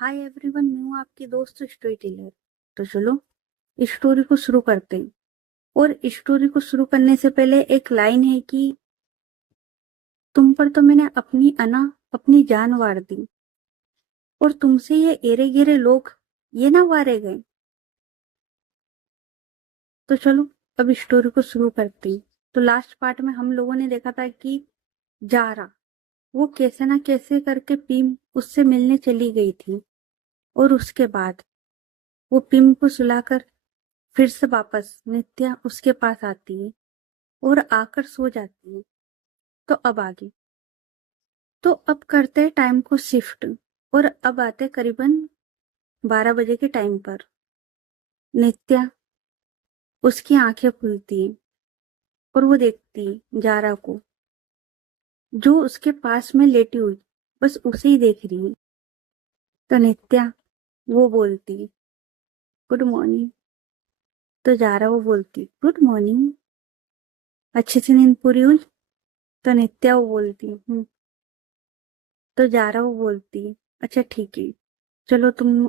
Hi everyone, मैं हूँ आपकी दोस्त स्टोरी टेलर। तो चलो इस स्टोरी को शुरू करते हैं। और इस स्टोरी को शुरू करने से पहले एक लाइन है कि तुम पर तो मैंने अपनी जान वार दी, और तुमसे ये एरे गिरे लोग ये ना वारे गए। तो चलो अब इस स्टोरी को शुरू करते हैं। तो लास्ट पार्ट में हम लोगों ने देखा था कि जारा वो कैसे ना कैसे करके पीम उससे मिलने चली गई थी, और उसके बाद वो पीम को सुलाकर फिर से वापस नित्या उसके पास आती है और आकर सो जाती है। तो अब आगे, तो अब करते हैं टाइम को शिफ्ट, और अब आते करीबन 12 बजे के टाइम पर। नित्या उसकी आंखें खुलती है और वो देखती है जारा को, जो उसके पास में लेटी हुई बस उसे ही देख रही है। तो नित्या वो बोलती गुड मॉर्निंग। तो जारा वो बोलती गुड मॉर्निंग, अच्छे से नींद पूरी हुई? तो नित्या वो बोलती तो जारा वो बोलती अच्छा ठीक है, चलो तुम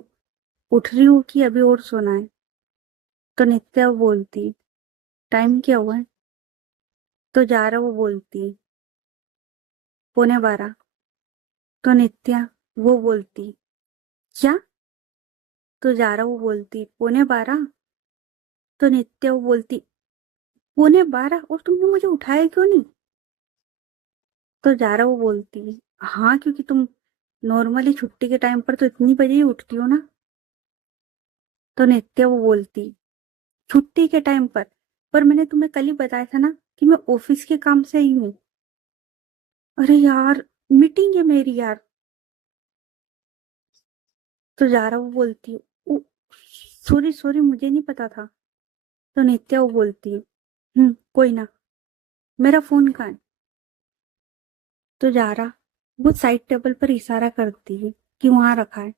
उठ रही हो कि अभी और सोना है? तो नित्या वो बोलती टाइम क्या हुआ है? तो जारा वो बोलती 12:15। तो नित्या वो बोलती क्या? तो जारा वो बोलती 12:15। तो नित्या वो बोलती 12:15, और तुमने मुझे उठाया क्यों नहीं? तो जारा वो बोलती हाँ, क्योंकि तुम नॉर्मली छुट्टी के टाइम पर तो इतनी बजे ही उठती हो ना। तो नित्या वो बोलती छुट्टी के टाइम पर मैंने तुम्हें कल ही बताया था ना कि मैं ऑफिस के काम से आई हूँ। अरे यार, मीटिंग है मेरी यार। तो जारा वो बोलती है सॉरी सॉरी, मुझे नहीं पता था। तो नित्या वो बोलती है कोई ना, मेरा फोन कहाँ है? तो जारा वो साइड टेबल पर इशारा करती है कि वहां रखा है।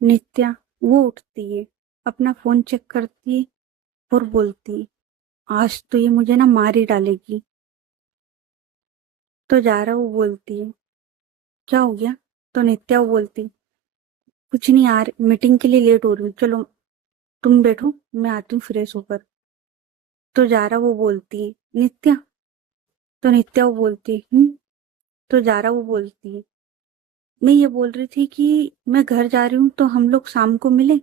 नित्या वो उठती है, अपना फोन चेक करती है और बोलती है आज तो ये मुझे ना मार ही डालेगी। तो जारा वो बोलती है क्या हो गया? तो नित्या वो बोलती कुछ नहीं यार, मीटिंग के लिए लेट हो रही हूँ, चलो तुम बैठो, मैं आती हूँ फ्रेश होकर। तो जारा वो बोलती है नित्या। तो नित्या वो बोलती तो जारा वो बोलती है मैं ये बोल रही थी कि मैं घर जा रही हूँ, तो हम लोग शाम को मिले?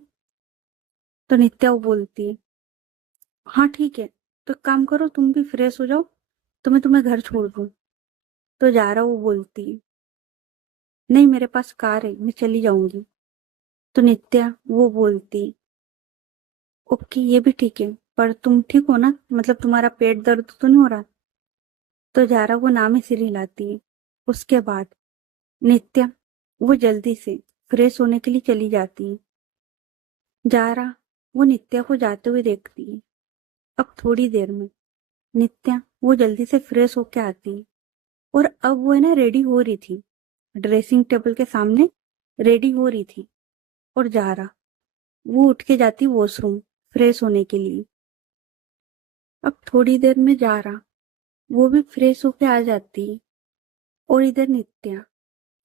तो नित्या वो बोलती है हाँ ठीक है, तो एक काम करो, तुम भी फ्रेश हो जाओ, तो मैं तुम्हें घर छोड़ दूँ। तो जारा वो बोलती है नहीं, मेरे पास कार है, मैं चली जाऊंगी। तो नित्या वो बोलती ओके ये भी ठीक है, पर तुम ठीक हो ना, मतलब तुम्हारा पेट दर्द तो नहीं हो रहा? तो जारा वो नामी सिर हिलाती है। उसके बाद नित्या वो जल्दी से फ्रेश होने के लिए चली जाती है। जारा वो नित्या को जाते हुए देखती है। अब थोड़ी देर में नित्या वो जल्दी से फ्रेश होके आती है, और अब वो है ना रेडी हो रही थी, ड्रेसिंग टेबल के सामने रेडी हो रही थी। और जारा वो उठ के जाती वॉशरूम फ्रेश होने के लिए। अब थोड़ी देर में जारा वो भी फ्रेश होके आ जाती है, और इधर नित्या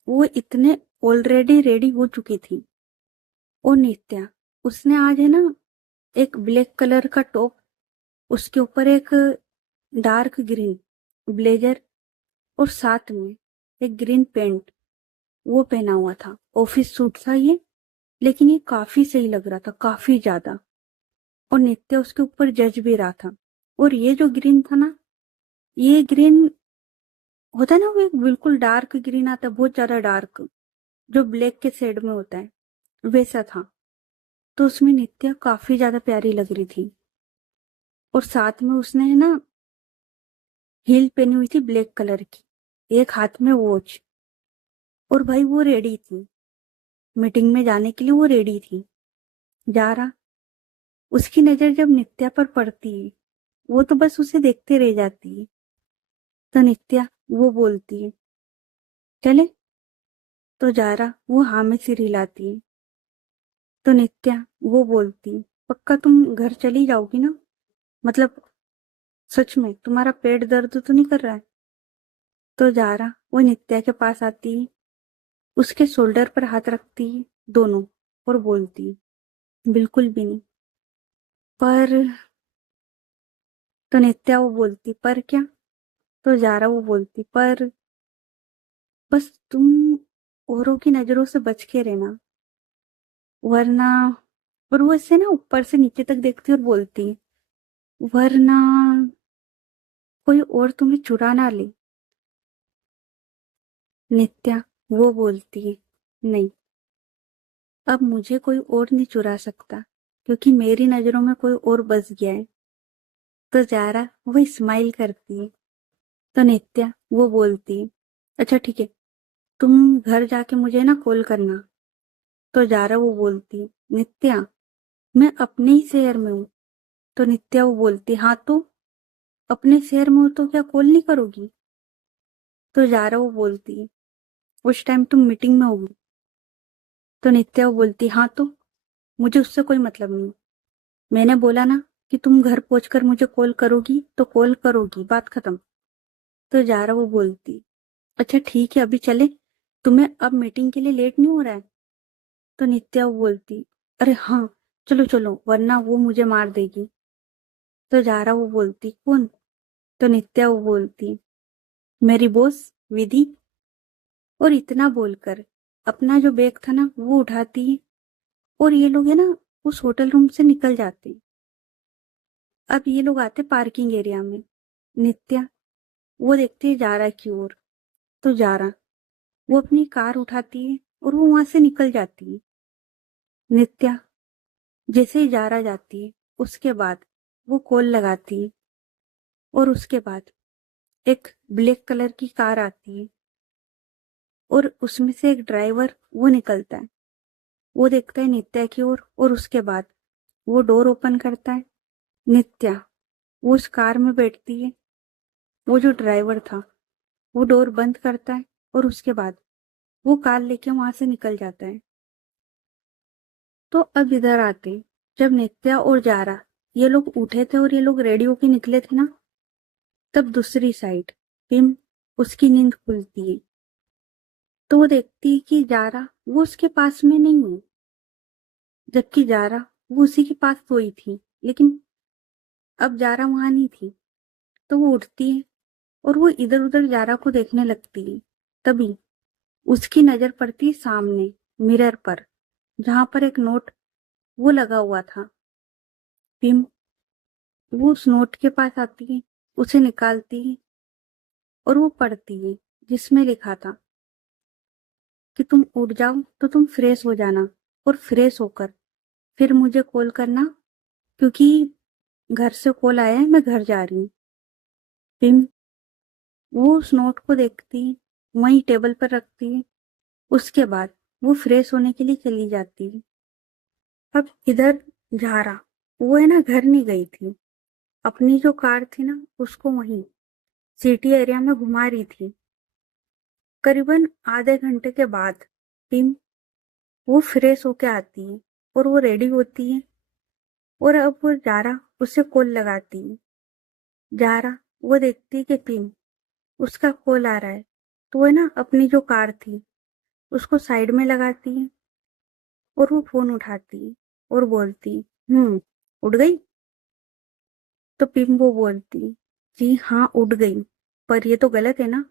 वो इतने ऑलरेडी रेडी हो चुकी थी। और नित्या उसने आज है ना एक ब्लैक कलर का टॉप, उसके ऊपर एक डार्क ग्रीन ब्लेजर, और साथ में एक ग्रीन पैंट वो पहना हुआ था। ऑफिस सूट था ये, लेकिन ये काफी सही लग रहा था, काफी ज्यादा। और नित्या उसके ऊपर जज भी रहा था। और ये जो ग्रीन था ना, ये ग्रीन होता है ना, वो एक बिल्कुल डार्क ग्रीन आता है, बहुत ज्यादा डार्क, जो ब्लैक के शेड में होता है, वैसा था। तो उसमें नित्या काफी ज्यादा प्यारी लग रही थी। और साथ में उसने है ना हील पहनी हुई थी ब्लैक कलर की, एक हाथ में वॉच। और भाई वो रेडी थी, मीटिंग में जाने के लिए वो रेडी थी। जारा उसकी नजर जब नित्या पर पड़ती है, वो तो बस उसे देखते रह जाती है। तो नित्या वो बोलती है चले? तो जारा वो हाँ में सिर हिलाती है। तो नित्या वो बोलती पक्का तुम घर चली जाओगी ना, मतलब सच में तुम्हारा पेट दर्द तो नहीं कर रहा है? तो जारा वो नित्या के पास आती है, उसके शोल्डर पर हाथ रखती है दोनों। और बोलती बिल्कुल भी नहीं। पर तो नित्या वो बोलती पर क्या? तो जारा वो बोलती पर बस तुम औरों की नजरों से बच के रहना, वरना। और वो ऐसे ना ऊपर से नीचे तक देखती और बोलती वरना कोई और तुम्हें चुरा ना ले। नित्या वो बोलती नहीं, अब मुझे कोई और नहीं चुरा सकता, क्योंकि मेरी नजरों में कोई और बस गया है। तो जारा वो स्माइल करती है। तो नित्या वो बोलती है अच्छा ठीक है, तुम घर जाके मुझे ना कॉल करना। तो जारा वो बोलती नित्या मैं अपने ही शहर में हूँ। तो नित्या वो बोलती हाँ तो अपने शहर में हो तो क्या कॉल नहीं करोगी? तो जारा वो बोलती उस टाइम तुम मीटिंग में होगी। तो नित्या वो बोलती हाँ तो मुझे उससे कोई मतलब नहीं। मैंने बोला ना कि तुम घर पहुंचकर मुझे कॉल करोगी तो कॉल करोगी, बात खत्म। तो जारा वो बोलती अच्छा ठीक है अभी चले, तुम्हें अब मीटिंग के लिए लेट नहीं हो रहा है? तो नित्या वो बोलती अरे हाँ चलो चलो वरना वो मुझे मार देगी। तो जारा वो बोलती कौन? तो नित्या वो बोलती मेरी बॉस विधि। और इतना बोलकर अपना जो बैग था ना वो उठाती है, और ये लोग है ना उस होटल रूम से निकल जाते हैं। अब ये लोग आते पार्किंग एरिया में। नित्या वो देखती है जारा की ओर। तो जारा वो अपनी कार उठाती है और वो वहां से निकल जाती है। नित्या जैसे ही जारा जाती है उसके बाद वो कॉल लगाती है, और उसके बाद एक ब्लैक कलर की कार आती है और उसमें से एक ड्राइवर वो निकलता है। वो देखता है नित्या की ओर और उसके बाद वो डोर ओपन करता है। नित्या वो उस कार में बैठती है। वो जो ड्राइवर था वो डोर बंद करता है और उसके बाद वो कार लेके वहां से निकल जाता है। तो अब इधर आते जब नित्या और जारा ये लोग उठे थे और ये लोग रेडी होके निकले थे ना, तब दूसरी साइड पिम उसकी नींद खुलती है। तो वो देखती है कि जारा वो उसके पास में नहीं है, जबकि जारा वो उसी के पास सोई थी, लेकिन अब जारा वहां नहीं थी। तो वो उठती है और वो इधर उधर जारा को देखने लगती है। तभी उसकी नजर पड़ती है सामने मिरर पर, जहां पर एक नोट वो लगा हुआ था। पिम वो उस नोट के पास आती है, उसे निकालती है और वो पढ़ती है, जिसमें लिखा था कि तुम उठ जाओ तो तुम फ्रेश हो जाना, और फ्रेश होकर फिर मुझे कॉल करना, क्योंकि घर से कॉल आया है, मैं घर जा रही हूँ। पिम वो उस नोट को देखती, वहीं टेबल पर रखती है। उसके बाद वो फ्रेश होने के लिए चली जाती है। अब इधर झारा वो है ना घर नहीं गई थी, अपनी जो कार थी ना उसको वहीं सिटी एरिया में घुमा रही थी। करीबन आधे घंटे के बाद टीम वो फ्रेश होके आती है और वो रेडी होती है, और अब वो जारा उसे कॉल लगाती है। जारा वो देखती है कि टीम उसका कॉल आ रहा है, तो वो है ना अपनी जो कार थी उसको साइड में लगाती है और वो फोन उठाती है और बोलती उठ गई? तो पिम्बो बोलती जी हाँ उठ गई, पर ये तो गलत है ना,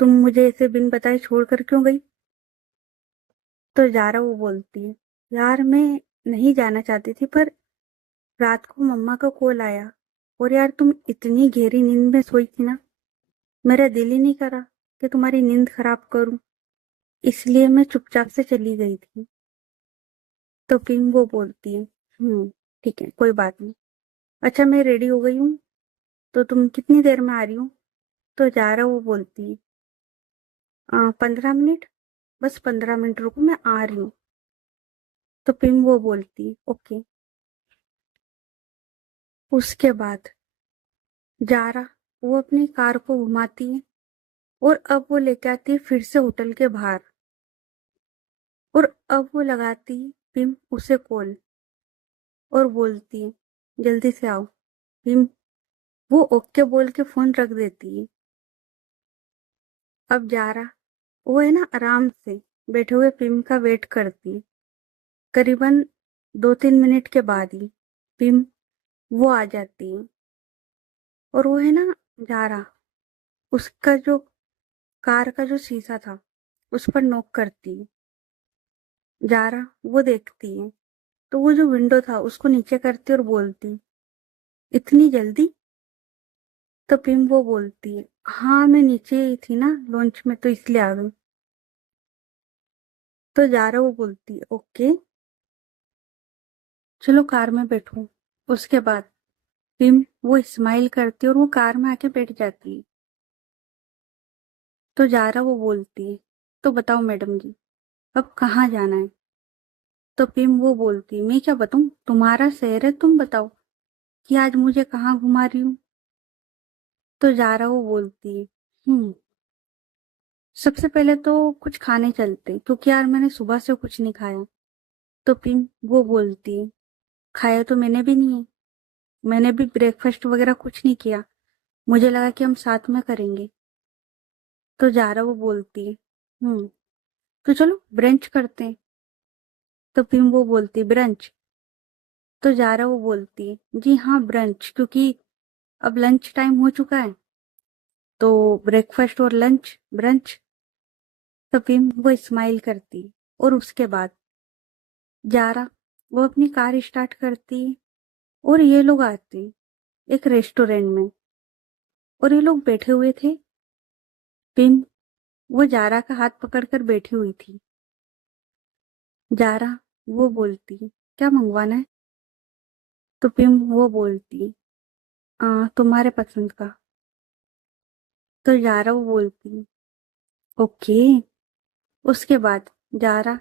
तुम मुझे ऐसे बिन बताए छोड़कर क्यों गई? तो जारा वो बोलती है यार मैं नहीं जाना चाहती थी, पर रात को मम्मा का कॉल आया, और यार तुम इतनी गहरी नींद में सोई थी ना, मेरा दिल ही नहीं करा कि तुम्हारी नींद खराब करूं, इसलिए मैं चुपचाप से चली गई थी। तो पिंग वो बोलती है ठीक है कोई बात नहीं, अच्छा मैं रेडी हो गई हूँ, तो तुम कितनी देर में आ रही हो? तो जारा वो बोलती है 15 मिनट, बस 15 मिनट रुको मैं आ रही हूँ। तो पिंग वो बोलती ओके। उसके बाद जारा वो अपनी कार को घुमाती है और अब वो लेके आती है फिर से होटल के बाहर, और अब वो लगाती है पिम उसे कॉल और बोलती है जल्दी से आओ। पिम वो ओके बोल के फोन रख देती है। अब जारा वो है ना आराम से बैठे हुए पिम का वेट करती। करीबन 2-3 मिनट के बाद ही पिम वो आ जाती है और वो है ना जारा, उसका जो कार का जो शीशा था उस पर नॉक करती है। जारा वो देखती है तो वो जो विंडो था उसको नीचे करती और बोलती, इतनी जल्दी? तो पिम वो बोलती है, हाँ मैं नीचे ही थी ना लॉन्च में तो इसलिए आ गई। तो जारा वो बोलती है, ओके चलो कार में बैठो। उसके बाद पिम वो स्माइल करती है और वो कार में आके बैठ जाती है। तो जारा वो बोलती है, तो बताओ मैडम जी, अब कहाँ जाना है? तो पिम वो बोलती है, मैं क्या बताऊं, तुम्हारा शहर है, तुम बताओ कि आज मुझे कहाँ घुमा रही हूँ। तो जारा वो बोलती है, सबसे पहले तो कुछ खाने चलते हैं, क्योंकि यार मैंने सुबह से कुछ नहीं खाया। तो पिम वो बोलती है, खाया तो मैंने भी नहीं है, मैंने भी ब्रेकफास्ट वगैरह कुछ नहीं किया, मुझे लगा कि हम साथ में करेंगे। तो जारा वो बोलती है, तो चलो ब्रंच करते हैं। तो पिम वो बोलती है, ब्रंच? तो जारा वो बोलती है, जी हाँ ब्रंच, क्योंकि अब लंच टाइम हो चुका है तो ब्रेकफास्ट और लंच ब्रंच। तो पिम वो स्माइल करती है और उसके बाद जारा वो अपनी कार स्टार्ट करती है और ये लोग आते हैं एक रेस्टोरेंट में और ये लोग बैठे हुए थे। पिम वो जारा का हाथ पकड़कर बैठी हुई थी। जारा वो बोलती, क्या मंगवाना है? तो पिम वो बोलती, तुम्हारे पसंद का। तो जारा वो बोलती, ओके। उसके बाद जारा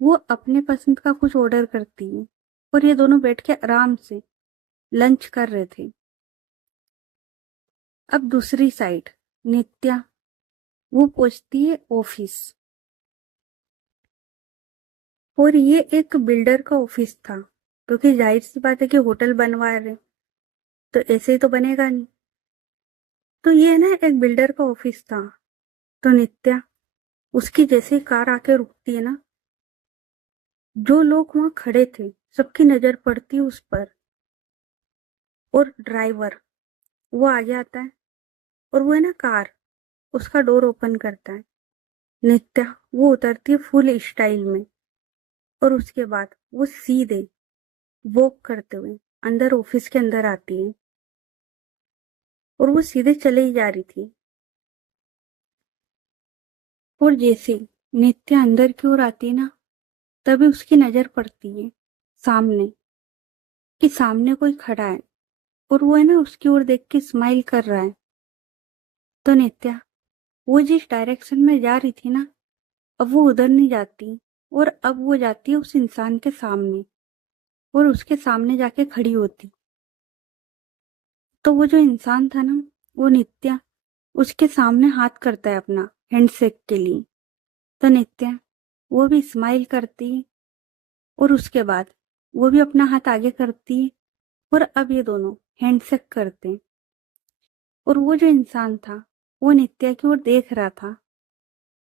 वो अपने पसंद का कुछ ऑर्डर करती है और ये दोनों बैठ के आराम से लंच कर रहे थे। अब दूसरी साइड नित्या वो पहुंचती है ऑफिस और ये एक बिल्डर का ऑफिस था, क्योंकि जाहिर सी बात है कि होटल बनवा रहे तो ऐसे ही तो बनेगा नहीं। तो ये ना एक बिल्डर का ऑफिस था। तो नित्या उसकी जैसे ही कार आके रुकती है ना, जो लोग वहां खड़े थे सबकी नजर पड़ती है उस पर। और ड्राइवर वो आगे आता है और वो है ना कार उसका डोर ओपन करता है। नित्या वो उतरती है फुल स्टाइल में और उसके बाद वो सीधे वॉक करते हुए अंदर ऑफिस के अंदर आती है और वो सीधे चले ही जा रही थी। और जैसे नित्या अंदर की ओर आती है ना, तभी उसकी नजर पड़ती है सामने, कि सामने कोई खड़ा है और वो है ना उसकी ओर देख के स्माइल कर रहा है। तो नित्या वो जिस डायरेक्शन में जा रही थी ना, अब वो उधर नहीं जाती और अब वो जाती है उस इंसान के सामने और उसके सामने जाके खड़ी होती। तो वो जो इंसान था ना, वो नित्या उसके सामने हाथ करता है अपना हैंडशेक के लिए। तो नित्या वो भी स्माइल करती है और उसके बाद वो भी अपना हाथ आगे करती है और अब ये दोनों हैंडशेक करते हैं। और वो जो इंसान था वो नित्या की ओर देख रहा था।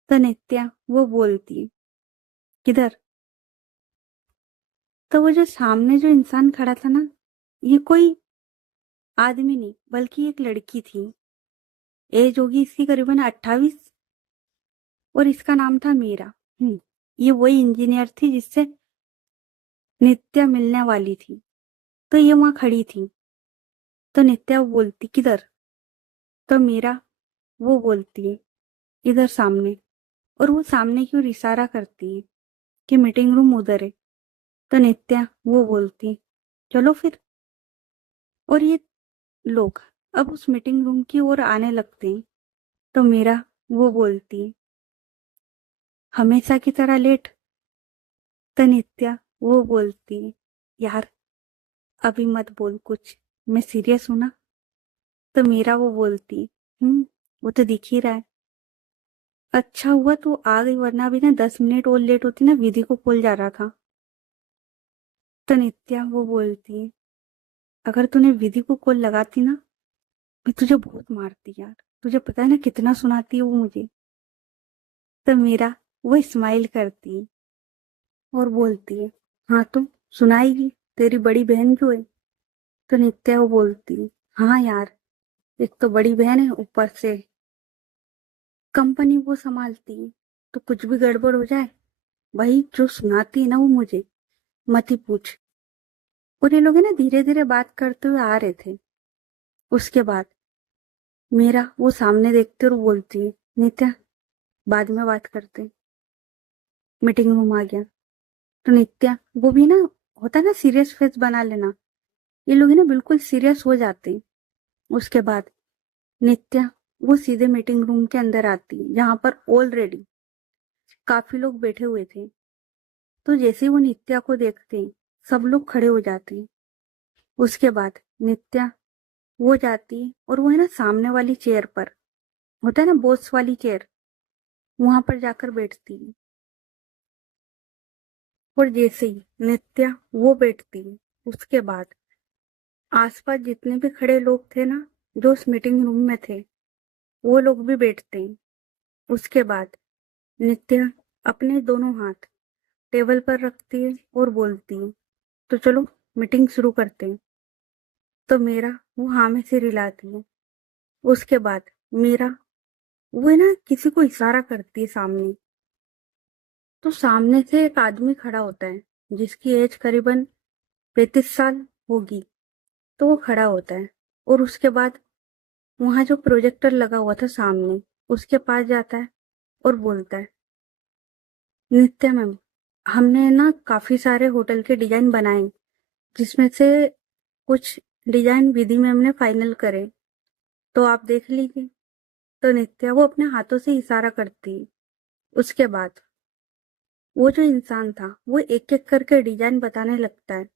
तो नित्या वो बोलती है, किधर? तो वो जो सामने जो इंसान खड़ा था ना, ये कोई आदमी नहीं बल्कि एक लड़की थी। एज होगी इसकी करीबन 28 और इसका नाम था मीरा। ये वही इंजीनियर थी जिससे नित्या मिलने वाली थी। तो ये वहां खड़ी थी। तो नित्या वो बोलती, किधर? तो मीरा वो बोलती है, इधर सामने। और वो सामने की ओर इशारा करती है कि मीटिंग रूम उधर है। तो नित्या वो बोलती, चलो फिर। और ये लोग अब उस मीटिंग रूम की ओर आने लगते हैं। तो मीरा वो बोलती, हमेशा की तरह लेट? तो नित्या वो बोलती, यार अभी मत बोल कुछ, मैं सीरियस हूं ना। तो मीरा वो बोलती, वो तो दिख ही रहा है। अच्छा हुआ तू आ गई, वरना भी ना 10 मिनट और लेट होती ना, विधि को कॉल जा रहा था। तो नित्या वो बोलती, अगर तूने विधि को कॉल लगाती ना, मैं तुझे बहुत मारती यार, तुझे पता है ना कितना सुनाती है वो मुझे। तो मीरा वो स्माइल करती और बोलती है, हाँ तो सुनाएगी, तेरी बड़ी बहन जो है। तो नित्या वो बोलती, हाँ यार, एक तो बड़ी बहन है, ऊपर से कंपनी वो संभालती है, तो कुछ भी गड़बड़ हो जाए, वही जो सुनाती है ना वो मुझे, मत ही पूछ। और ये लोग है ना धीरे धीरे बात करते हुए आ रहे थे। उसके बाद मेरा वो सामने देखते और बोलती है, नित्या बाद में बात करते। मीटिंग रूम आ गया। तो नित्या वो भी ना, होता है ना सीरियस फेस बना लेना, ये लोग है ना बिल्कुल सीरियस हो जाते हैं। उसके बाद नित्या वो सीधे मीटिंग रूम के अंदर आती है, जहां पर ऑलरेडी काफी लोग बैठे हुए थे। तो जैसे ही वो नित्या को देखते हैं, सब लोग खड़े हो जाते हैं। उसके बाद नित्या वो जाती है और वो है ना सामने वाली चेयर पर, होता है ना बॉस वाली चेयर, वहां पर जाकर बैठती है। और जैसे ही नित्या वो बैठती है, उसके बाद आसपास जितने भी खड़े लोग थे ना, जो उस मीटिंग रूम में थे, वो लोग भी बैठते हैं। उसके बाद नित्या अपने दोनों हाथ टेबल पर रखती है और बोलती है, तो चलो मीटिंग शुरू करते हैं। तो मेरा वो हाँ में सिर हिलाती है। उसके बाद मेरा वो है ना किसी को इशारा करती है सामने। तो सामने से एक आदमी खड़ा होता है, जिसकी एज करीबन 35 साल होगी। तो वो खड़ा होता है और उसके बाद वहां जो प्रोजेक्टर लगा हुआ था सामने, उसके पास जाता है और बोलता है, नित्या मैम, हमने ना काफी सारे होटल के डिजाइन बनाए, जिसमें से कुछ डिजाइन विधि मैम ने फाइनल करे, तो आप देख लीजिए। तो नित्या वो अपने हाथों से इशारा करती है। उसके बाद वो जो इंसान था वो एक एक करके डिजाइन बताने लगता है,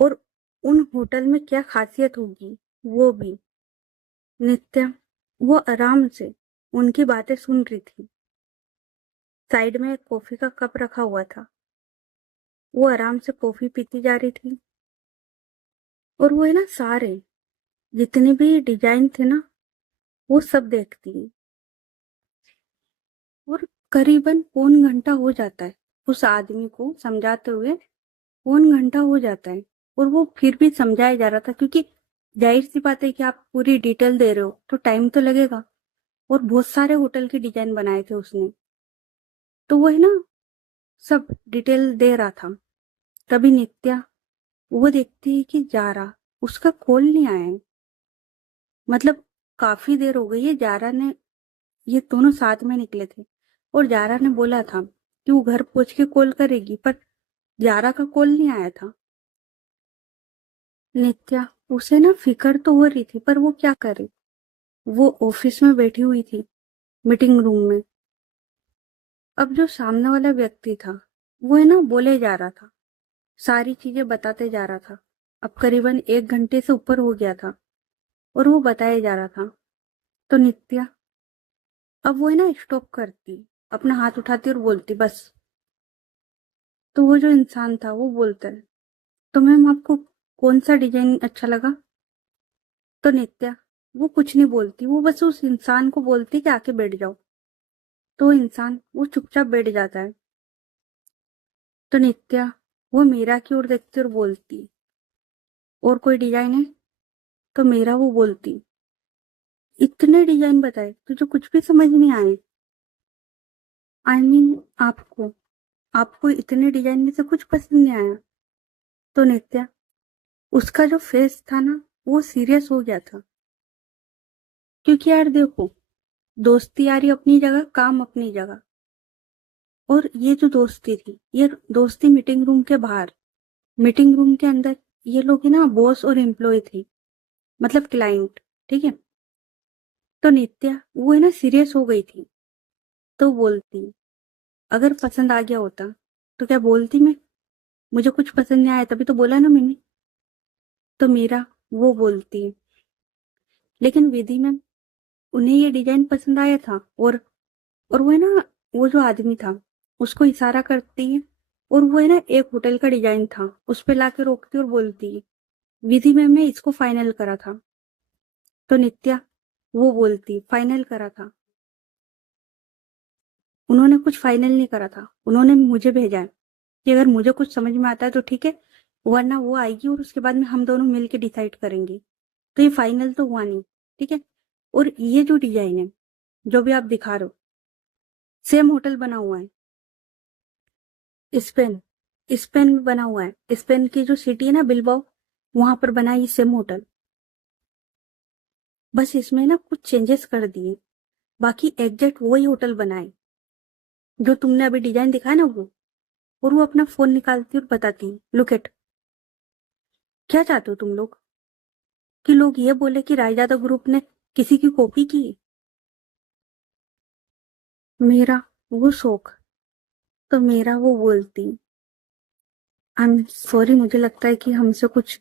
और उन होटल में क्या खासियत होगी वो भी। नित्या वो आराम से उनकी बातें सुन रही थी। साइड में एक कॉफी का कप रखा हुआ था, वो आराम से कॉफी पीती जा रही थी। और वो है ना सारे जितने भी डिजाइन थे ना, वो सब देखती है। और करीबन पौन घंटा हो जाता है उस आदमी को समझाते हुए, पौन घंटा हो जाता है। और वो फिर भी समझाया जा रहा था, क्योंकि जाहिर सी बात है कि आप पूरी डिटेल दे रहे हो तो टाइम तो लगेगा। और बहुत सारे होटल के डिजाइन बनाए थे उसने, तो वो है ना सब डिटेल दे रहा था। तभी नित्या वो देखती है कि जारा, उसका कॉल नहीं आया है। मतलब काफी देर हो गई है, जारा ने, ये दोनों साथ में निकले थे और जारा ने बोला था कि वो घर पहुंच के कॉल करेगी, पर जारा का कॉल नहीं आया था। नित्या उसे ना फिक्र तो हो रही थी, पर वो क्या करे। वो ऑफिस में बैठी हुई थी, मीटिंग रूम में। अब जो सामने वाला व्यक्ति था वो है ना बोले जा रहा था, सारी चीजें बताते जा रहा था। अब करीबन 1 घंटे से ऊपर हो गया था और वो बताया जा रहा था। तो नित्या अब वो है ना स्टॉप करती, अपना हाथ उठाती और बोलती, बस। तो वो जो इंसान था वो बोलता है, तो मैम आपको कौन सा डिजाइन अच्छा लगा। तो नित्या वो कुछ नहीं बोलती, वो बस उस इंसान को बोलती कि आके बैठ जाओ। तो इंसान वो चुपचाप बैठ जाता है। तो नित्या वो मीरा की ओर देखती और बोलती, और कोई डिजाइन है। तो मीरा वो बोलती, इतने डिजाइन बताए तुझे कुछ भी समझ नहीं आए। आई मीन आपको आपको इतने डिजाइन में से कुछ पसंद नहीं आया। तो नित्या उसका जो फेस था ना, वो सीरियस हो गया था। क्योंकि यार देखो, दोस्ती यारी अपनी जगह, काम अपनी जगह। और ये जो दोस्ती थी, ये दोस्ती मीटिंग रूम के बाहर, मीटिंग रूम के अंदर ये लोग है ना बॉस और एम्प्लॉय थे, मतलब क्लाइंट, ठीक है। तो नित्या वो है ना सीरियस हो गई थी। तो बोलती, अगर पसंद आ गया होता तो क्या बोलती मैं, मुझे कुछ पसंद नहीं आया तभी तो बोला ना मैंने। तो मीरा वो बोलती है, लेकिन विधि में उन्हें ये डिजाइन पसंद आया था। और वो है ना, वो जो आदमी था उसको इशारा करती है, और वो है ना एक होटल का डिजाइन था, उस पे लाके रोकती और बोलती है, विधि मैम ने इसको फाइनल करा था। तो नित्या वो बोलती, फाइनल करा था। उन्होंने कुछ फाइनल नहीं करा था, उन्होंने मुझे भेजा है कि अगर मुझे कुछ समझ में आता है तो ठीक है, वरना वो आएगी और उसके बाद में हम दोनों मिलके डिसाइड करेंगे। तो ये फाइनल तो हुआ नहीं, ठीक है। और ये जो डिजाइन है, जो भी आप दिखा रहे हो, सेम होटल बना हुआ है, स्पेन, स्पेन में बना हुआ है। स्पेन की जो सिटी है ना, बिलबाओ, वहां पर बना है ये सेम होटल। बस इसमें ना कुछ चेंजेस कर दिए, बाकी एग्जैक्ट वही होटल बना है जो तुमने अभी डिजाइन दिखाया ना वो। और वो अपना फोन निकालती और बताती, लुक एट। क्या चाहते हो तुम लोग, कि लोग ये बोले कि रायजादा ग्रुप ने किसी की कॉपी की? मेरा वो शौक, तो मेरा वो बोलती, आई एम सॉरी, मुझे लगता है कि हमसे कुछ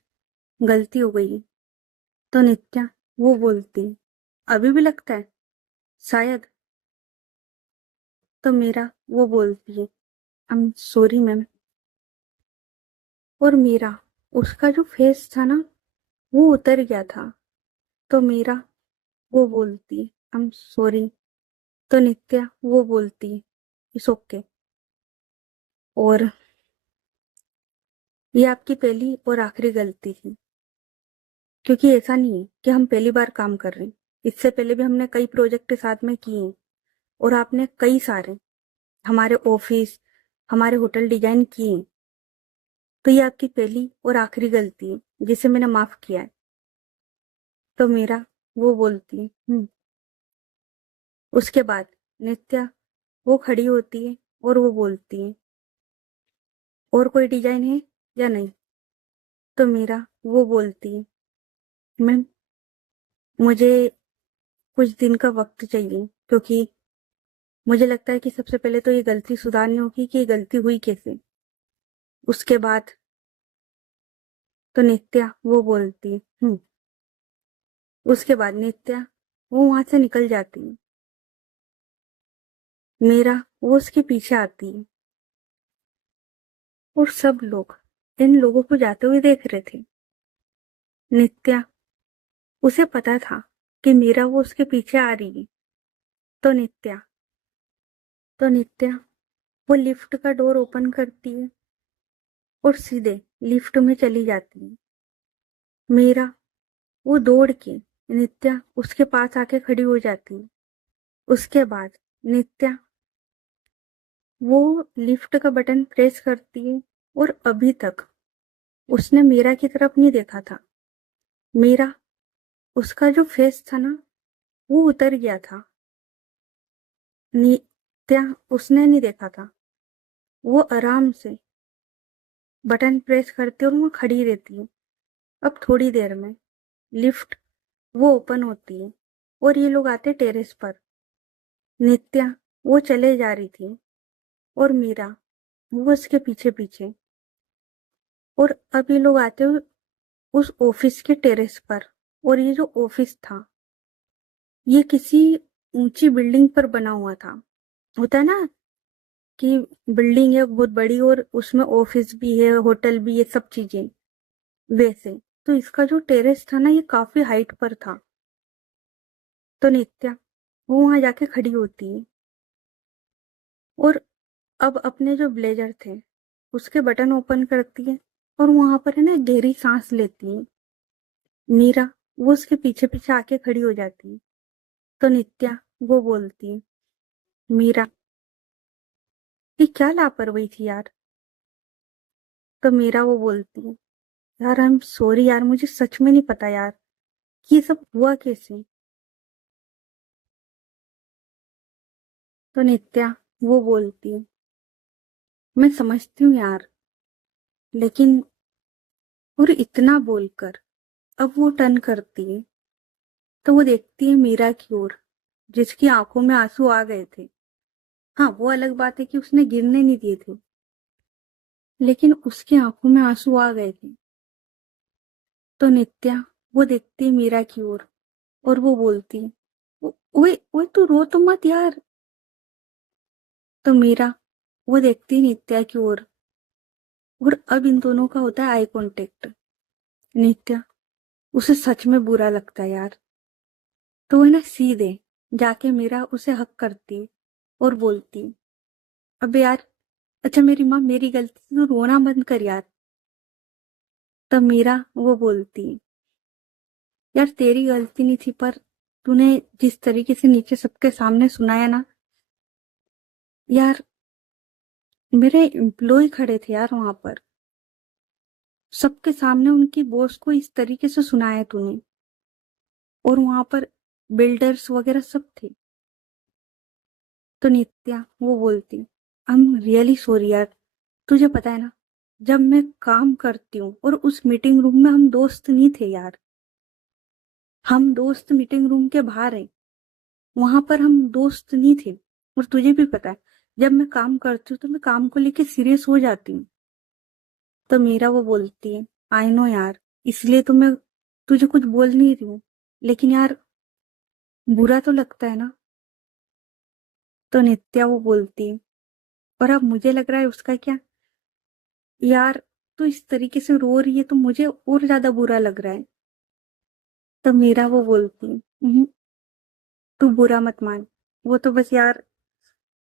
गलती हो गई। तो नित्या वो बोलती, अभी भी लगता है शायद। तो मेरा वो बोलती है, आई एम सॉरी मैम। और मेरा उसका जो फेस था ना, वो उतर गया था। तो मेरा वो बोलती, आई एम सॉरी। तो नित्या वो बोलती, इट्स ओके। और ये आपकी पहली और आखिरी गलती थी, क्योंकि ऐसा नहीं है कि हम पहली बार काम कर रहे हैं। इससे पहले भी हमने कई प्रोजेक्ट साथ में किए हैं, और आपने कई सारे हमारे ऑफिस, हमारे होटल डिजाइन किए हैं। तो ये आपकी पहली और आखिरी गलती है जिसे मैंने माफ किया है। तो मेरा वो बोलती है, उसके बाद नित्या वो खड़ी होती है और वो बोलती है, और कोई डिजाइन है या नहीं? तो मेरा वो बोलती है, मैम मुझे कुछ दिन का वक्त चाहिए, क्योंकि मुझे लगता है कि सबसे पहले तो ये गलती सुधारनी होगी कि ये गलती हुई कैसे। उसके बाद तो नित्या वो बोलती है, उसके बाद नित्या वो वहां से निकल जाती है। मेरा वो उसके पीछे आती है, और सब लोग इन लोगों को जाते हुए देख रहे थे। नित्या, उसे पता था कि मीरा वो उसके पीछे आ रही है। तो नित्या वो लिफ्ट का डोर ओपन करती है और सीधे लिफ्ट में चली जाती है। मीरा वो दौड़ के नित्या उसके पास आके खड़ी हो जाती है। उसके बाद नित्या वो लिफ्ट का बटन प्रेस करती है, और अभी तक उसने मीरा की तरफ नहीं देखा था। मीरा, उसका जो फेस था ना, वो उतर गया था। नित्या उसने नहीं देखा था। वो आराम से बटन प्रेस करती और वो खड़ी रहती है। अब थोड़ी देर में लिफ्ट वो ओपन होती है और ये लोग आते टेरेस पर। नित्या वो चले जा रही थी, और मीरा वो उसके पीछे पीछे। और अब ये लोग आते हुए उस ऑफिस के टेरेस पर। और ये जो ऑफिस था, ये किसी ऊंची बिल्डिंग पर बना हुआ था। होता है ना कि बिल्डिंग है बहुत बड़ी और उसमें ऑफिस भी है, होटल भी है, सब चीजें वैसे। तो इसका जो टेरेस था ना, ये काफी हाइट पर था। तो नित्या वो वहां जाके खड़ी होती है, और अब अपने जो ब्लेजर थे उसके बटन ओपन करती है, और वहां पर है ना गहरी सांस लेती है। मीरा वो उसके पीछे पीछे आके खड़ी हो जाती है। तो नित्या वो बोलती है, मीरा ये क्या लापरवाही थी यार। तो मीरा वो बोलती है, यार आई एम सॉरी यार, मुझे सच में नहीं पता यार कि ये सब हुआ कैसे। तो नित्या वो बोलती है, मैं समझती हूँ यार, लेकिन। और इतना बोलकर अब वो टर्न करती है, तो वो देखती है मीरा की ओर, जिसकी आंखों में आंसू आ गए थे। हाँ, वो अलग बात है कि उसने गिरने नहीं दिए थे, लेकिन उसकी आंखों में आंसू आ गए थे। तो नित्या वो देखती है मीरा की ओर, और वो बोलती है, ओए ओए तू रो तो मत यार। तो मीरा वो देखती है नित्या की ओर, और अब इन दोनों का होता है आई कांटेक्ट। नित्या, उसे सच में बुरा लगता है यार। तो वो ना सीधे जाके मीरा उसे हक करती है और बोलती है, अबे यार, अच्छा मेरी माँ, मेरी गलती, तू रोना बंद कर यार। तब मीरा वो बोलती, यार तेरी गलती नहीं थी, पर तूने जिस तरीके से नीचे सबके सामने सुनाया ना यार, मेरे एम्प्लॉय खड़े थे यार वहां पर, सबके सामने उनकी बॉस को इस तरीके से सुनाया तूने, और वहां पर बिल्डर्स वगैरह सब थे। तो नित्या वो बोलती, आई एम रियली सॉरी यार। तुझे पता है ना, जब मैं काम करती हूँ और उस मीटिंग रूम में हम दोस्त नहीं थे यार, हम दोस्त मीटिंग रूम के बाहर हैं, वहां पर हम दोस्त नहीं थे। और तुझे भी पता है, जब मैं काम करती हूँ तो मैं काम को लेके सीरियस हो जाती हूँ। तो मीरा वो बोलती है, आई नो यार, इसलिए तो मैं तुझे कुछ बोल नहीं रही हूँ, लेकिन यार बुरा तो लगता है ना। तो नित्या वो बोलती है, और अब मुझे लग रहा है उसका क्या यार, तू इस तरीके से रो रही है तो मुझे और ज्यादा बुरा लग रहा है। तो मीरा वो बोलती है, तू बुरा मत मान, वो तो बस यार,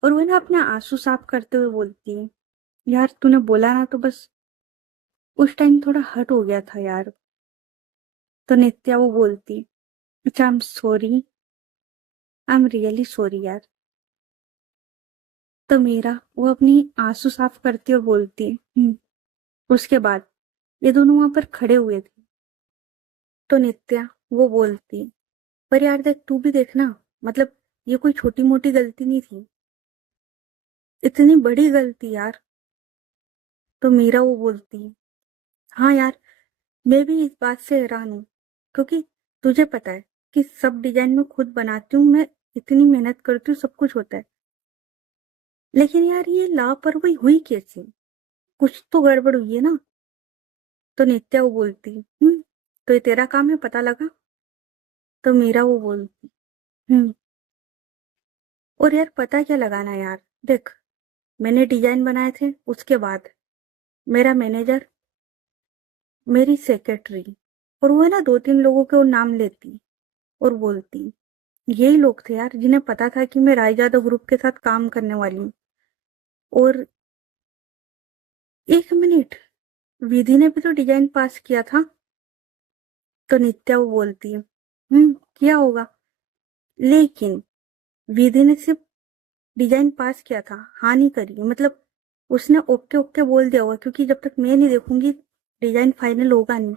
और वो ना अपने आंसू साफ करते हुए बोलती है, यार तूने बोला ना तो बस उस टाइम थोड़ा हर्ट हो गया था यार। तो नित्या वो बोलती, अच्छा I am sorry, I am really sorry यार। तो मीरा वो अपनी आंसू साफ करती और बोलती है, उसके बाद ये दोनों वहां पर खड़े हुए थे। तो नित्या वो बोलती, पर यार देख, तू भी देखना, मतलब ये कोई छोटी मोटी गलती नहीं थी, इतनी बड़ी गलती यार। तो मीरा वो बोलती, हाँ यार, मैं भी इस बात से हैरान हूँ, क्योंकि तुझे पता है कि सब डिजाइन मैं खुद बनाती हूँ, मैं इतनी मेहनत करती हूँ, सब कुछ होता है, लेकिन यार ये लापरवाही हुई कैसे, कुछ तो गड़बड़ हुई है ना। तो नित्या वो बोलती, तो ये तेरा काम है पता लगा। तो मीरा वो बोलती, हम्म, और यार पता क्या लगाना यार, देख, मैंने डिजाइन बनाए थे, उसके बाद मेरा मैनेजर, मेरी सेक्रेटरी, और वो है ना दो तीन लोगों के वो नाम लेती और बोलती, यही लोग थे यार जिन्हें पता था कि मैं राय यादव ग्रुप के साथ काम करने वाली हूँ। और एक मिनट, विधि ने भी तो डिजाइन पास किया था। तो नित्या वो बोलती है, किया होगा, लेकिन विधि ने सिर्फ डिजाइन पास किया था, हाँ नहीं करी, मतलब उसने ओके ओके बोल दिया होगा, क्योंकि जब तक मैं नहीं देखूंगी डिजाइन फाइनल होगा नहीं।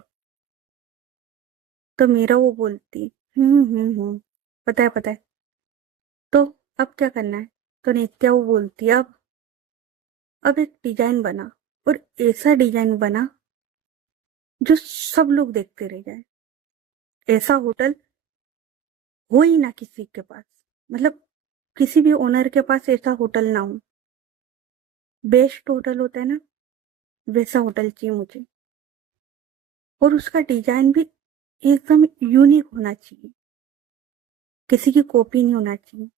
तो मेरा वो बोलती, पता है पता है, तो अब क्या करना है। तो नित्या वो बोलती है, अब एक डिजाइन बना, और ऐसा डिजाइन बना जो सब लोग देखते रह जाए, ऐसा होटल हो ही ना किसी के पास, मतलब किसी भी ओनर के पास ऐसा होटल ना हो। बेस्ट होटल होता है ना, वैसा होटल चाहिए मुझे, और उसका डिजाइन भी एकदम यूनिक होना चाहिए, किसी की कॉपी नहीं होना चाहिए।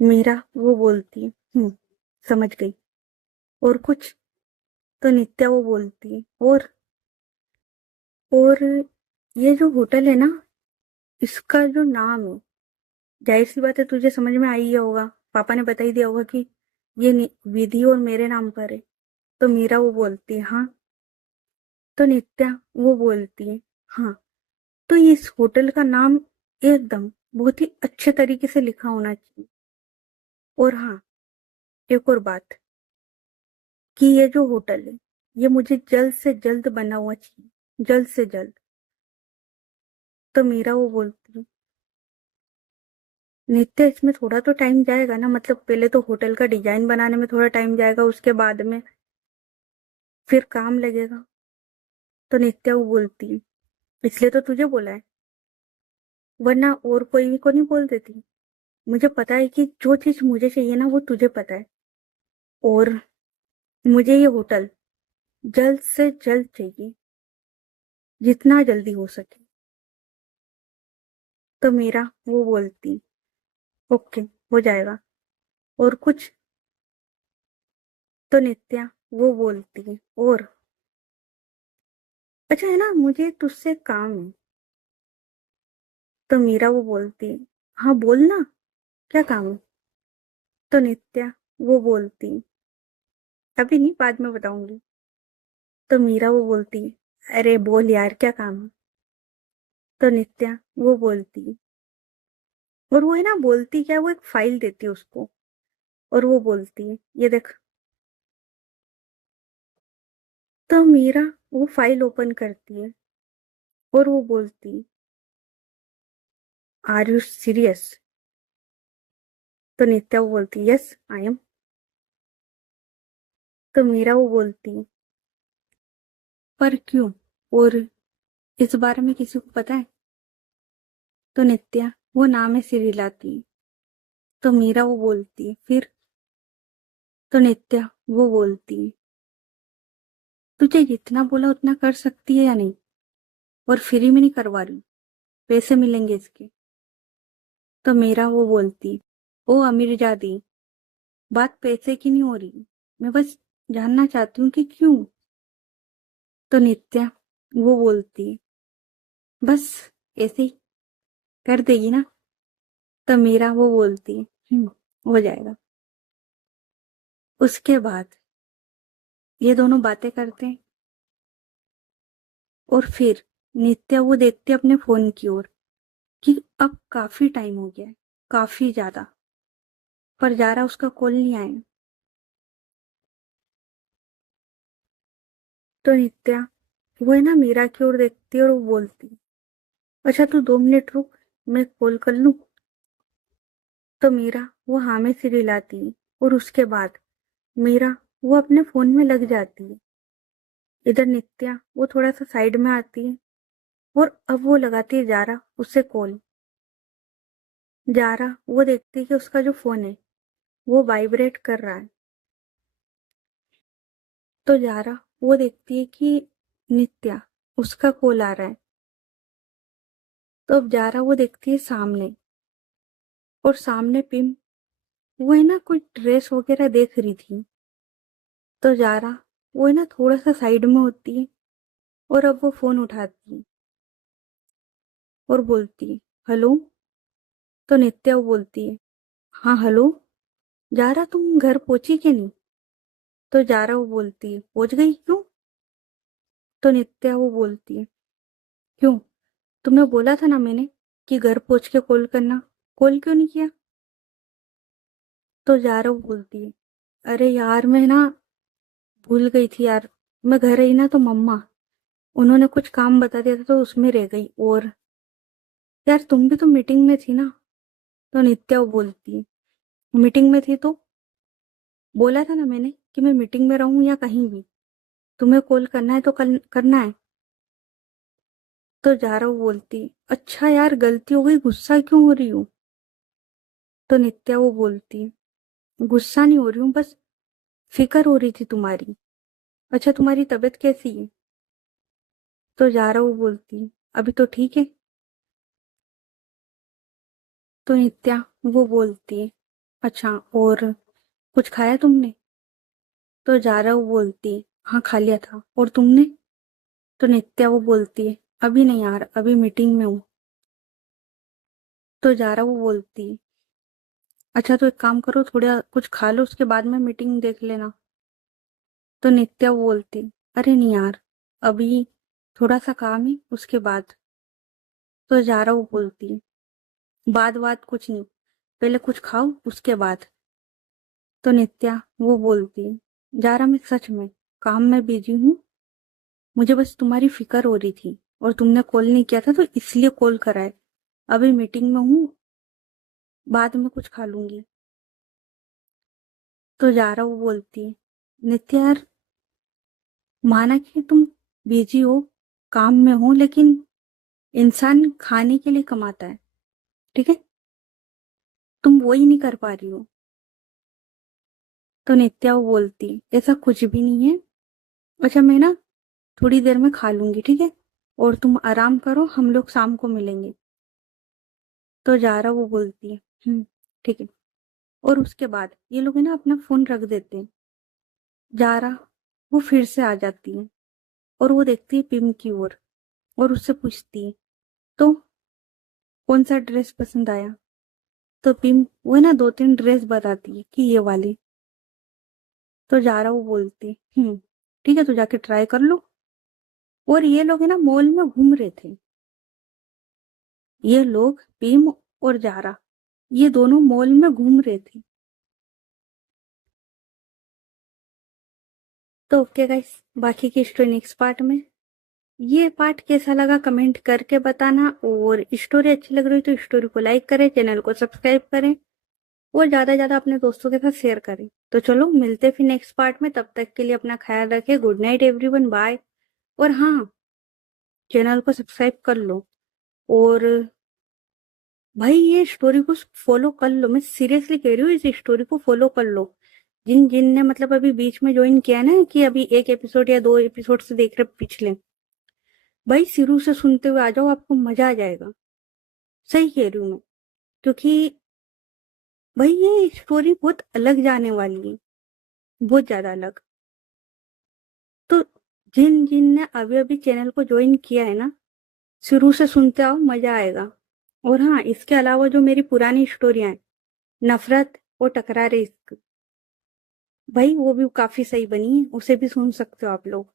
मीरा वो बोलती है, समझ गई, और कुछ। तो नित्या वो बोलती है, और ये जो होटल है ना, इसका जो नाम है, जाहिर सी बात है तुझे समझ में आ ही गया होगा, पापा ने बता ही दिया होगा कि ये विधि और मेरे नाम पर है। तो मीरा वो बोलती है, हाँ। तो नित्या वो बोलती है, हाँ, तो इस होटल का नाम एकदम बहुत ही अच्छे तरीके से लिखा होना चाहिए। और हाँ, एक और बात, कि ये जो होटल है, ये मुझे जल्द से जल्द बना हुआ चाहिए, जल्द से जल्द। तो मीरा वो बोलती है, नित्य इसमें थोड़ा तो टाइम जाएगा ना, मतलब पहले तो होटल का डिजाइन बनाने में थोड़ा टाइम जाएगा, उसके बाद में फिर काम लगेगा। तो नित्या वो बोलती है, इसलिए तो तुझे बोला है, वरना और कोई भी को नहीं बोल देती। मुझे पता है कि जो चीज मुझे चाहिए ना वो तुझे पता है, और मुझे ये होटल जल्द से जल्द चाहिए, जितना जल्दी हो सके। तो मीरा वो बोलती, ओके, हो जाएगा, और कुछ। तो नित्या वो बोलती है, और अच्छा है ना, मुझे तुझसे काम है। तो मीरा वो बोलती है, हाँ बोलना, क्या काम है। तो नित्या वो बोलती, अभी नहीं, बाद में बताऊंगी। तो मीरा वो बोलती, अरे बोल यार, क्या काम है? तो नित्या वो बोलती, और वो है ना, बोलती क्या, वो एक फाइल देती है उसको, और वो बोलती है, ये देख। तो मीरा वो फाइल ओपन करती है, और वो बोलती, आर यू सीरियस? तो नित्या वो बोलती, यस आई एम। तो मीरा वो बोलती, पर क्यों, और इस बारे में किसी को पता है? तो नित्या वो नाम है सिर हिलाती। तो मीरा वो बोलती, फिर? तो नित्या वो बोलती, तुझे जितना बोला उतना कर सकती है या नहीं? और फ्री में नहीं करवा रही, पैसे मिलेंगे इसके। तो मीरा वो बोलती, ओ अमीरजादी, बात पैसे की नहीं हो रही, मैं बस जानना चाहती हूँ कि क्यों। तो नित्या वो बोलती, बस ऐसे ही कर देगी ना? तो मीरा वो बोलती, हो जाएगा। उसके बाद ये दोनों बातें करते हैं, और फिर नित्या वो देखती है अपने फोन की ओर कि अब काफी टाइम हो गया है, काफी ज्यादा, पर जारा उसका कॉल नहीं आया। तो नित्या वो है ना मीरा की ओर देखती है, और वो बोलती, अच्छा तू 2 मिनट रुक, मैं कॉल कर लूं। तो मीरा वो हाँ में सिर हिलाती है, और उसके बाद मीरा वो अपने फोन में लग जाती है। इधर नित्या वो थोड़ा सा साइड में आती है, और अब वो लगाती है जारा उससे कॉल। जारा वो देखती है कि उसका जो फोन है वो वाइब्रेट कर रहा है। तो जारा वो देखती है कि नित्या उसका कॉल आ रहा है। तो अब जारा वो देखती है सामने, और सामने पिम वो है ना कोई ड्रेस वगैरह देख रही थी। तो जारा वो है ना थोड़ा सा साइड में होती है, और अब वो फोन उठाती है, और बोलती है, हेलो। तो नित्या वो बोलती है, हाँ हेलो। जारा तुम घर पहुंची कि नहीं? तो जारा वो बोलती है, पहुंच गई, क्यों? तो नित्या वो बोलती है, क्यों, तुम्हें बोला था ना मैंने कि घर पहुंच के कॉल करना, कॉल क्यों नहीं किया? तो जारा वो बोलती है, अरे यार मैं ना भूल गई थी यार, मैं घर आई ना तो मम्मा उन्होंने कुछ काम बता दिया था तो उसमें रह गई, और यार तुम भी तो मीटिंग में थी ना। तो नित्या वो बोलती है, मीटिंग में थी तो बोला था ना मैंने कि मैं मीटिंग में रहूं या कहीं भी, तुम्हें कॉल करना है तो करना है। तो जारा वो बोलती, अच्छा यार गलती हो गई, गुस्सा क्यों हो रही हूँ? तो नित्या वो बोलती, गुस्सा नहीं हो रही हूँ, बस फिक्र हो रही थी तुम्हारी। अच्छा तुम्हारी तबीयत कैसी है? तो जारा वो बोलती, अभी तो ठीक है। तो नित्या वो बोलती, अच्छा और कुछ खाया तुमने? तो जारा वो बोलती, हाँ खा लिया था, और तुमने? तो नित्या वो बोलती है, अभी नहीं यार, अभी मीटिंग में हूँ। तो जारा वो बोलती, अच्छा तो एक काम करो, थोड़ा कुछ खा लो, उसके बाद में मीटिंग देख लेना। तो नित्या वो बोलती, अरे नहीं यार, अभी थोड़ा सा काम है, उसके बाद। तो जारा वो बोलती, बाद बात कुछ नहीं, पहले कुछ खाओ उसके बाद। तो नित्या वो बोलती, जारा मैं सच में काम में बिजी हूँ, मुझे बस तुम्हारी फिक्र हो रही थी, और तुमने कॉल नहीं किया था तो इसलिए कॉल करा है, अभी मीटिंग में हूँ, बाद में कुछ खा लूंगी। तो जारा वो बोलती है, नित्या यार, माना कि तुम बिजी हो, काम में हो, लेकिन इंसान खाने के लिए कमाता है, ठीक है? तुम वो ही नहीं कर पा रही हो। तो नित्या वो बोलती, ऐसा कुछ भी नहीं है, अच्छा मैं ना थोड़ी देर में खा लूंगी, ठीक है, और तुम आराम करो, हम लोग शाम को मिलेंगे। तो जारा वो बोलती है, ठीक है। और उसके बाद ये लोग है ना अपना फोन रख देते हैं। जारा वो फिर से आ जाती है, और वो देखती है पिम की ओर, और उससे पूछती है, तो कौन सा ड्रेस पसंद आया? तो पिम वो है ना 2-3 ड्रेस बताती है कि ये वाली। तो जारा वो बोलती ठीक है तो जाके ट्राई कर लो। और ये लोग है ना मॉल में घूम रहे थे। ये लोग पिम और जारा ये दोनों मॉल में घूम रहे थे। तो ओके गाइस, बाकी की स्टोरी नेक्स्ट पार्ट में। ये पार्ट कैसा लगा कमेंट करके बताना, और स्टोरी अच्छी लग रही तो स्टोरी को लाइक करें, चैनल को सब्सक्राइब करें और ज्यादा से ज्यादा अपने दोस्तों के साथ शेयर करें। तो चलो मिलते फिर नेक्स्ट पार्ट में, तब तक के लिए अपना ख्याल रखें। Good night everyone, bye. और हाँ, चैनल को सब्सक्राइब कर लो। और भाई ये स्टोरी को फॉलो कर लो, मैं सीरियसली कह रही हूँ, इस स्टोरी को फॉलो कर लो। जिन जिन ने मतलब अभी बीच में ज्वाइन किया ना, कि अभी 1 एपिसोड या 2 एपिसोड से देख रहे पिछले, भाई शुरू से सुनते हुए आ जाओ, आपको मजा आ जाएगा। सही कह रही हूँ मैं, क्योंकि भाई ये स्टोरी बहुत अलग जाने वाली है, बहुत ज्यादा अलग। तो जिन जिन ने अभी अभी चैनल को ज्वाइन किया है ना, शुरू से सुनते आओ, मजा आएगा। और हाँ, इसके अलावा जो मेरी पुरानी स्टोरियां हैं, नफरत और टकरार इश्क, भाई वो भी काफी सही बनी है, उसे भी सुन सकते हो आप लोग।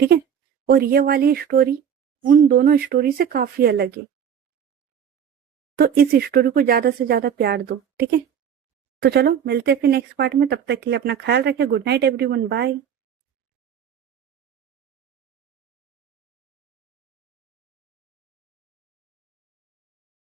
ठीक है। और ये वाली स्टोरी उन दोनों स्टोरी से काफी अलग है। तो इस स्टोरी को ज्यादा से ज्यादा प्यार दो, ठीक है। तो चलो मिलते हैं फिर नेक्स्ट पार्ट में, तब तक के लिए अपना ख्याल रखें। Good night everyone, bye.